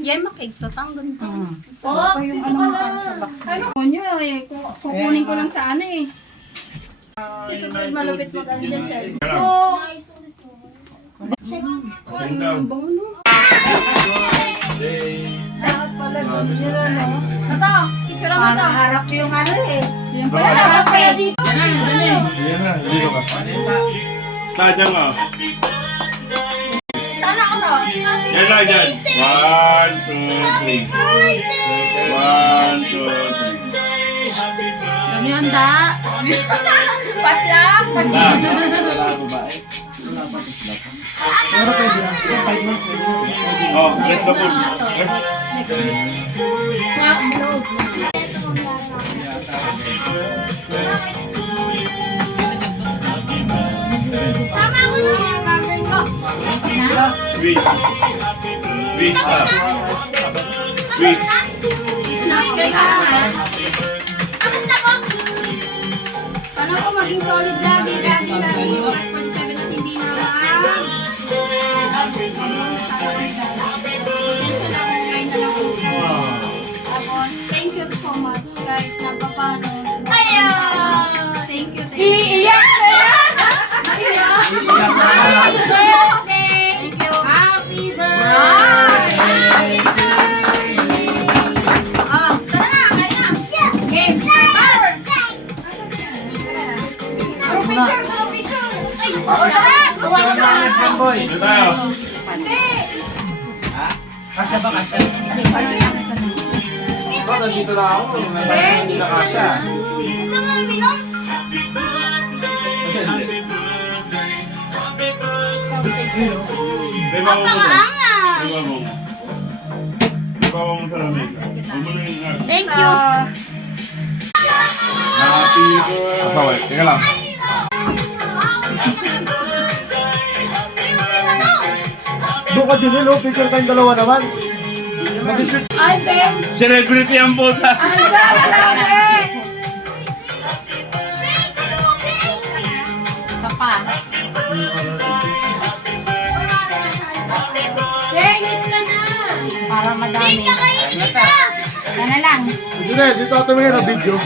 Yan makig to tanggon to. Oh, yung ano Ano nyo eh, kukunin ko lang sa ano eh. Tito Fred, malupit mag-ano dyan, sir. Oh! Ang bango no? Dapat pala doon nila, no? Ito, picture mo to. Harap yung ano eh. Yan pala, dapat pala dito. Yan na, dito ka. Tajang ka. Sana ako to. Yan lang dyan. 1, 2, 3. 1, 2, 3. Ganyan da. Patlang. Oh, let's go. Next week. Sama ako na. Wait. Wait, stop. Wait. Kamusta po? Paano po maging solid lagi? Oras 47 at hindi na Pasensya na kung ngayon na lang po. Tapos, thank you so much kahit napapano. Thank you. Iiyak siya! Thank you. Happy birthday! Tara na, kain na. Game. Power! Picture. Ay, tara! Dito tayo. Hindi! Kasya ba kasya? Ba't nandito na ako? Hindi na kasha. Gusto mo uminom? May bawang mo doon. Napakaangas! May bawang. May bawang sa lamig. Huwag mo na yung nga. Thank you. Happy birthday. Teka lang. Doon ka din, hello, picture kayong dalawa naman. Celebrity ang puta. Sapa. Para madami. Yan na lang. Hindi na, dito ako tumingin na video.